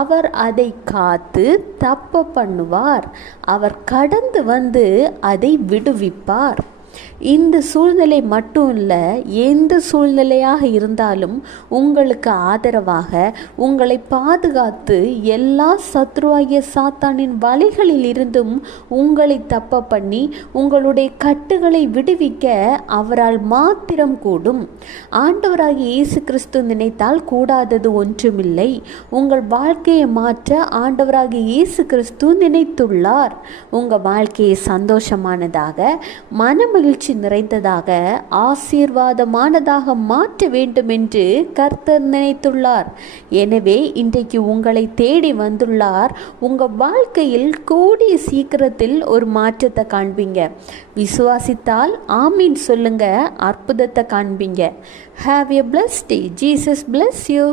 அவர் அதை காத்து தப்ப பண்ணுவார். அவர் கடந்து வந்து அதை விடுவிப்பார். இந்த சூழ்நிலை மட்டும் இல்லை, எந்த சூழ்நிலையாக இருந்தாலும் உங்களுக்கு ஆதரவாக உங்களை பாதுகாத்து எல்லா சத்ருவாகிய சாத்தானின் வலைகளில் இருந்தும் உங்களை தப்ப பண்ணி உங்களுடைய கட்டுகளை விடுவிக்க அவரால் மாத்திரம் கூடும். ஆண்டவராகிய இயேசு கிறிஸ்து நினைத்தால் கூடாதது ஒன்றுமில்லை. உங்கள் வாழ்க்கையை மாற்ற ஆண்டவராகிய இயேசு கிறிஸ்து நினைத்துள்ளார். உங்கள் வாழ்க்கையை சந்தோஷமானதாக, மனமகிழ்ச்சி நிறைந்ததாக, ஆசீர்வாதமானதாக மாற்ற வேண்டும் என்று கர்த்தர் நினைத்துள்ளார். எனவே இன்றைக்கு உங்களை தேடி வந்துள்ளார். உங்கள் வாழ்க்கையில் கூடிய சீக்கிரத்தில் ஒரு மாற்றத்தை காண்பீங்க. விசுவாசித்தால் ஆமீன் சொல்லுங்க, அற்புதத்தை காண்பீங்க. Have a blessed day. Jesus bless you.